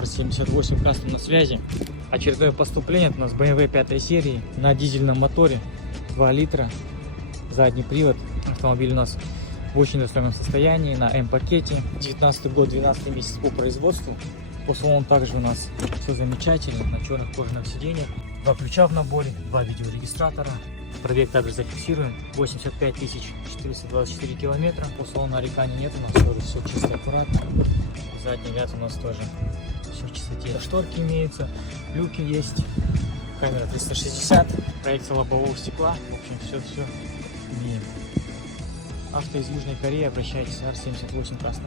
R78 Custom на связи. Очередное поступление у нас BMW 5 серии на дизельном моторе, 2 литра, задний привод. Автомобиль у нас в очень достойном состоянии, на М-пакете. 19 год, 12 месяц по производству. По салону также у нас все замечательно, на черных кожаных сиденьях. 2 ключа в наборе, 2 видеорегистратора. Пробег также зафиксируем, 85 424 километра. По салону нареканий нет, у нас тоже все чисто, аккуратно. Задний ряд у нас тоже все в чистоте. Шторки имеются, люки есть, камера 360, проекция лобового стекла. В общем, все имеем. Авто из Южной Кореи, обращайтесь, R78 Custom.